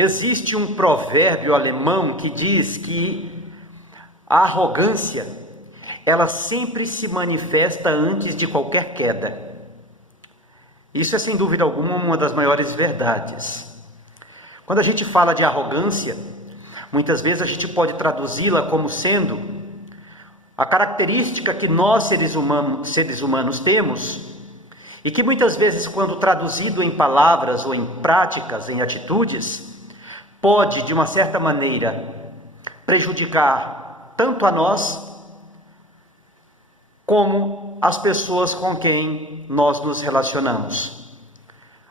Existe um provérbio alemão que diz que a arrogância, ela sempre se manifesta antes de qualquer queda. Isso é sem dúvida alguma uma das maiores verdades. Quando a gente fala de arrogância, muitas vezes a gente pode traduzi-la como sendo a característica que nós seres humanos temos, e que muitas vezes, quando traduzido em palavras ou em práticas, em atitudes, pode, de uma certa maneira, prejudicar tanto a nós, como as pessoas com quem nós nos relacionamos.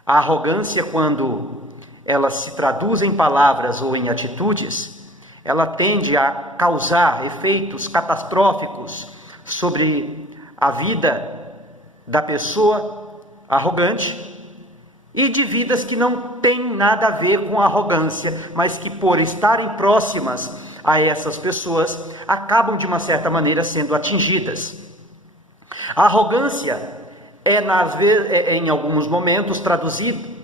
A arrogância, quando ela se traduz em palavras ou em atitudes, ela tende a causar efeitos catastróficos sobre a vida da pessoa arrogante e de vidas que não têm nada a ver com a arrogância, mas que, por estarem próximas a essas pessoas, acabam de uma certa maneira sendo atingidas. A arrogância é em alguns momentos traduzido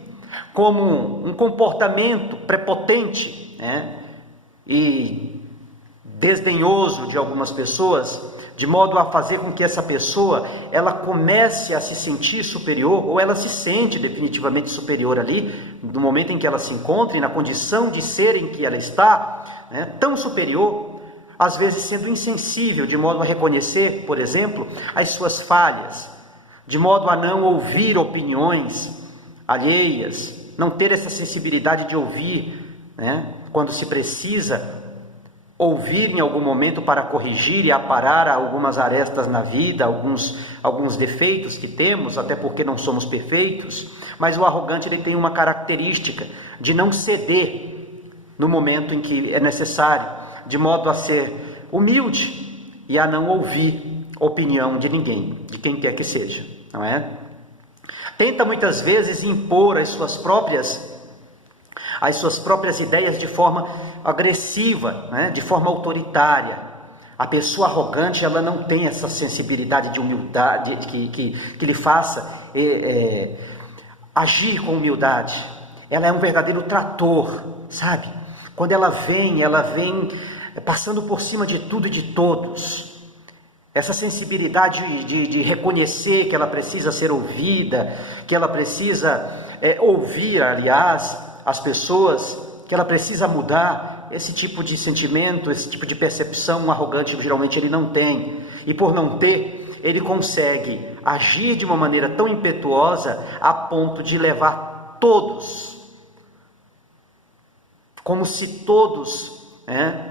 como um comportamento prepotente, e desdenhoso de algumas pessoas, de modo a fazer com que essa pessoa ela comece a se sentir superior, ou ela se sente definitivamente superior ali, no momento em que ela se encontra e na condição de ser em que ela está, tão superior, às vezes sendo insensível, de modo a reconhecer, por exemplo, as suas falhas, de modo a não ouvir opiniões alheias, não ter essa sensibilidade de ouvir, quando se precisa ouvir em algum momento para corrigir e aparar algumas arestas na vida, alguns defeitos que temos, até porque não somos perfeitos. Mas o arrogante, ele tem uma característica de não ceder no momento em que é necessário, de modo a ser humilde e a não ouvir opinião de ninguém, de quem quer que seja, não é? Tenta muitas vezes impor as suas próprias ideias de forma agressiva, de forma autoritária. A pessoa arrogante, ela não tem essa sensibilidade de humildade que lhe faça agir com humildade. Ela é um verdadeiro trator, sabe? Quando ela vem passando por cima de tudo e de todos. Essa sensibilidade de reconhecer que ela precisa ser ouvida, que ela precisa ouvir, aliás, as pessoas, que ela precisa mudar, esse tipo de sentimento, esse tipo de percepção, um arrogante geralmente ele não tem. E por não ter, ele consegue agir de uma maneira tão impetuosa a ponto de levar todos, como se todos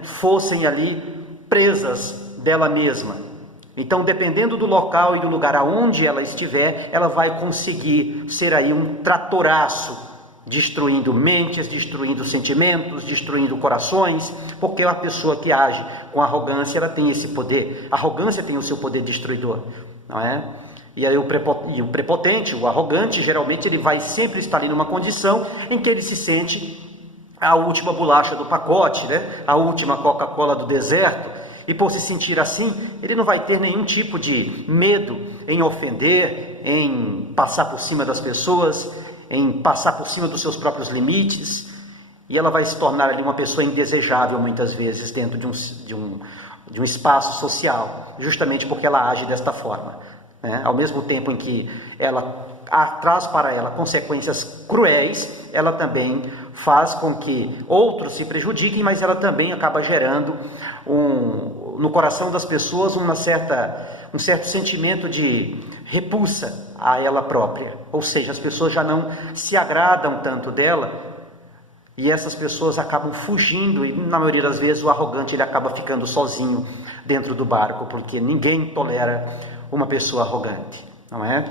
fossem ali presas dela mesma. Então, dependendo do local e do lugar aonde ela estiver, ela vai conseguir ser aí um tratoraço, destruindo mentes, destruindo sentimentos, destruindo corações, porque a pessoa que age com arrogância, ela tem esse poder. A arrogância tem o seu poder destruidor, não é? E aí o prepotente, o arrogante, geralmente ele vai sempre estar ali numa condição em que ele se sente a última bolacha do pacote, a última Coca-Cola do deserto. E por se sentir assim, ele não vai ter nenhum tipo de medo em ofender, em passar por cima das pessoas, em passar por cima dos seus próprios limites, e ela vai se tornar ali uma pessoa indesejável muitas vezes dentro de um espaço social, justamente porque ela age desta forma, Ao mesmo tempo em que ela traz para ela consequências cruéis, ela também faz com que outros se prejudiquem, mas ela também acaba gerando no coração das pessoas um certo sentimento de repulsa a ela própria, ou seja, as pessoas já não se agradam tanto dela, e essas pessoas acabam fugindo, e na maioria das vezes o arrogante ele acaba ficando sozinho dentro do barco, porque ninguém tolera uma pessoa arrogante, não é?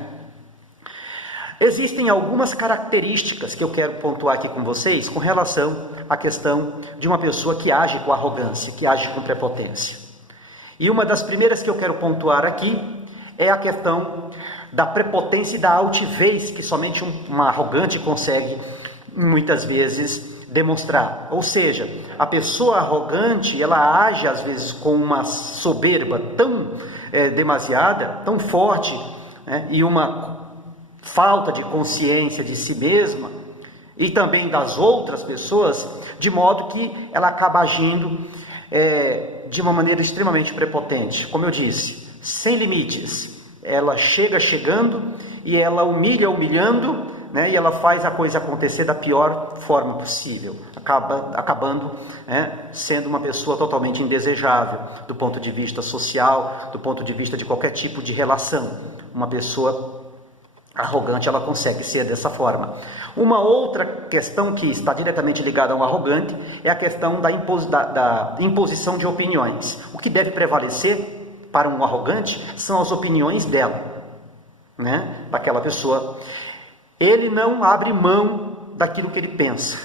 Existem algumas características que eu quero pontuar aqui com vocês com relação à questão de uma pessoa que age com arrogância, que age com prepotência. E uma das primeiras que eu quero pontuar aqui é a questão da prepotência e da altivez que somente um arrogante consegue muitas vezes demonstrar. Ou seja, a pessoa arrogante, ela age às vezes com uma soberba tão demasiada, tão forte, e uma falta de consciência de si mesma, e também das outras pessoas, de modo que ela acaba agindo de uma maneira extremamente prepotente. Como eu disse, sem limites. Ela chega chegando e ela humilha humilhando, né, e ela faz a coisa acontecer da pior forma possível, acabando sendo uma pessoa totalmente indesejável do ponto de vista social, do ponto de vista de qualquer tipo de relação. Uma pessoa arrogante, ela consegue ser dessa forma. Uma outra questão que está diretamente ligada ao arrogante é a questão da imposição de opiniões. O que deve prevalecer para um arrogante são as opiniões dela, né, daquela pessoa. Ele não abre mão daquilo que ele pensa.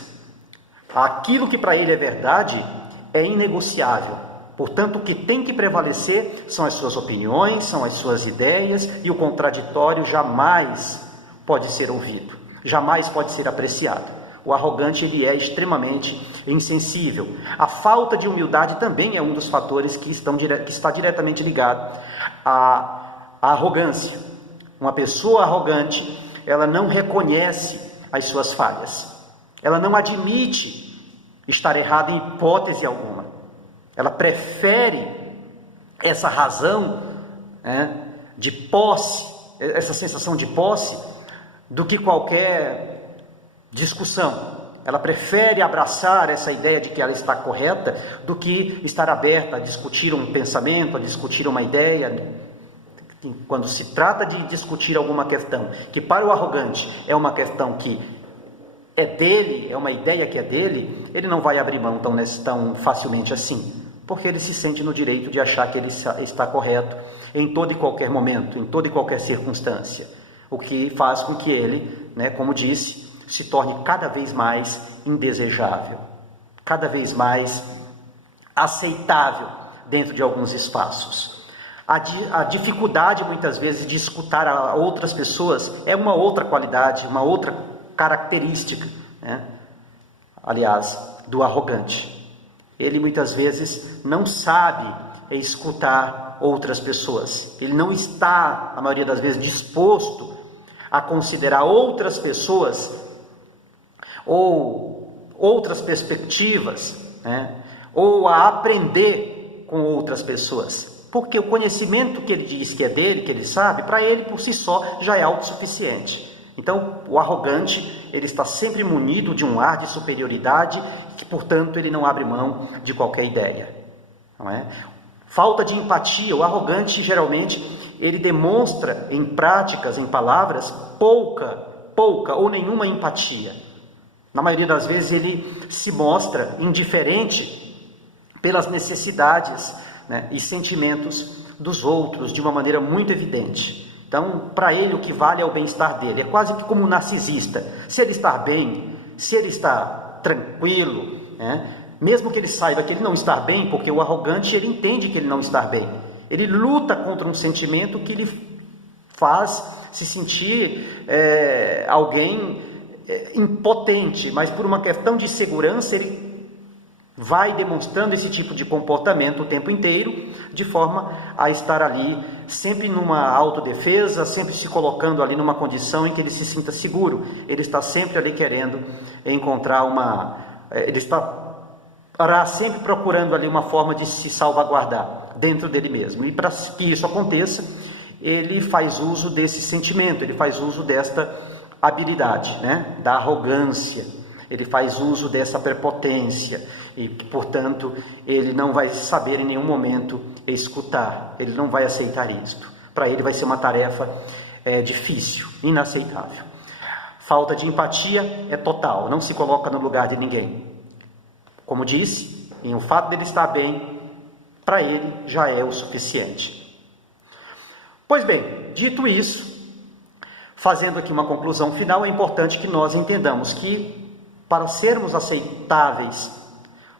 Aquilo que para ele é verdade é inegociável. Portanto, o que tem que prevalecer são as suas opiniões, são as suas ideias, e o contraditório jamais pode ser ouvido, jamais pode ser apreciado. O arrogante, ele é extremamente insensível. A falta de humildade também é um dos fatores que está diretamente ligado à arrogância. Uma pessoa arrogante, ela não reconhece as suas falhas. Ela não admite estar errada em hipótese alguma. Ela prefere essa razão de posse, essa sensação de posse, do que qualquer discussão. Ela prefere abraçar essa ideia de que ela está correta do que estar aberta a discutir um pensamento, a discutir uma ideia. Quando se trata de discutir alguma questão que para o arrogante é uma questão que é dele, é uma ideia que é dele, ele não vai abrir mão tão facilmente assim, porque ele se sente no direito de achar que ele está correto em todo e qualquer momento, em toda e qualquer circunstância, o que faz com que ele, como disse, se torne cada vez mais indesejável, cada vez mais aceitável dentro de alguns espaços. A dificuldade, muitas vezes, de escutar a outras pessoas é uma outra qualidade, uma outra característica, aliás, do arrogante. Ele, muitas vezes, não sabe escutar outras pessoas. Ele não está, a maioria das vezes, disposto a considerar outras pessoas ou outras perspectivas, ou a aprender com outras pessoas. Porque o conhecimento que ele diz que é dele, que ele sabe, para ele por si só já é autossuficiente. Então, o arrogante, ele está sempre munido de um ar de superioridade, que, portanto, ele não abre mão de qualquer ideia. Não é? Falta de empatia. O arrogante, geralmente, ele demonstra em práticas, em palavras, pouca ou nenhuma empatia. Na maioria das vezes, ele se mostra indiferente pelas necessidades, e sentimentos dos outros de uma maneira muito evidente. Então, para ele o que vale é o bem-estar dele. É quase que como um narcisista. Se ele está bem, se ele está tranquilo, mesmo que ele saiba que ele não está bem, porque o arrogante, ele entende que ele não está bem. Ele luta contra um sentimento que lhe faz se sentir alguém impotente, mas por uma questão de segurança, ele vai demonstrando esse tipo de comportamento o tempo inteiro, de forma a estar ali sempre numa autodefesa, sempre se colocando ali numa condição em que ele se sinta seguro. Ele está sempre ali querendo encontrar ele estará sempre procurando ali uma forma de se salvaguardar dentro dele mesmo. E para que isso aconteça, ele faz uso desse sentimento, ele faz uso desta habilidade, da arrogância. Ele faz uso dessa prepotência e, portanto, ele não vai saber em nenhum momento escutar, ele não vai aceitar isto. Para ele vai ser uma tarefa difícil, inaceitável. Falta de empatia é total, não se coloca no lugar de ninguém. Como disse, em o fato dele estar bem, para ele já é o suficiente. Pois bem, dito isso, fazendo aqui uma conclusão final, é importante que nós entendamos que para sermos aceitáveis,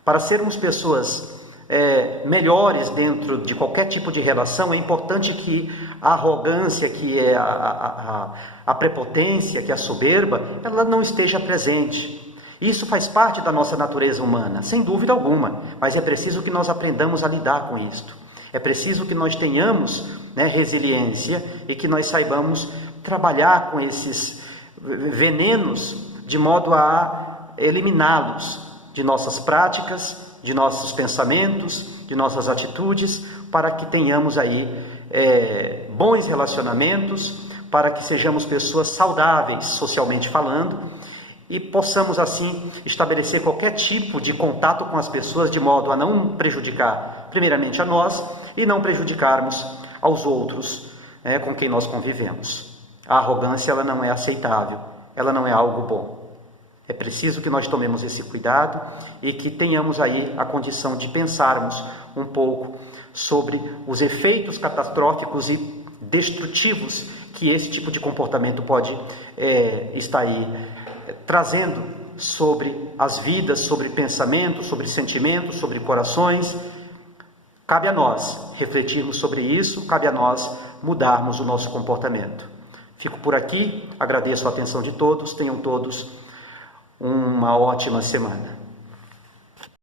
para sermos pessoas melhores dentro de qualquer tipo de relação, é importante que a arrogância, que é a prepotência, que é a soberba, ela não esteja presente. Isso faz parte da nossa natureza humana, sem dúvida alguma, mas é preciso que nós aprendamos a lidar com isto. É preciso que nós tenhamos resiliência e que nós saibamos trabalhar com esses venenos de modo a eliminá-los de nossas práticas, de nossos pensamentos, de nossas atitudes, para que tenhamos aí bons relacionamentos, para que sejamos pessoas saudáveis socialmente falando e possamos assim estabelecer qualquer tipo de contato com as pessoas de modo a não prejudicar primeiramente a nós e não prejudicarmos aos outros com quem nós convivemos. A arrogância ela não é aceitável, ela não é algo bom. É preciso que nós tomemos esse cuidado e que tenhamos aí a condição de pensarmos um pouco sobre os efeitos catastróficos e destrutivos que esse tipo de comportamento pode estar aí trazendo sobre as vidas, sobre pensamentos, sobre sentimentos, sobre corações. Cabe a nós refletirmos sobre isso, cabe a nós mudarmos o nosso comportamento. Fico por aqui, agradeço a atenção de todos, tenham todos uma ótima semana.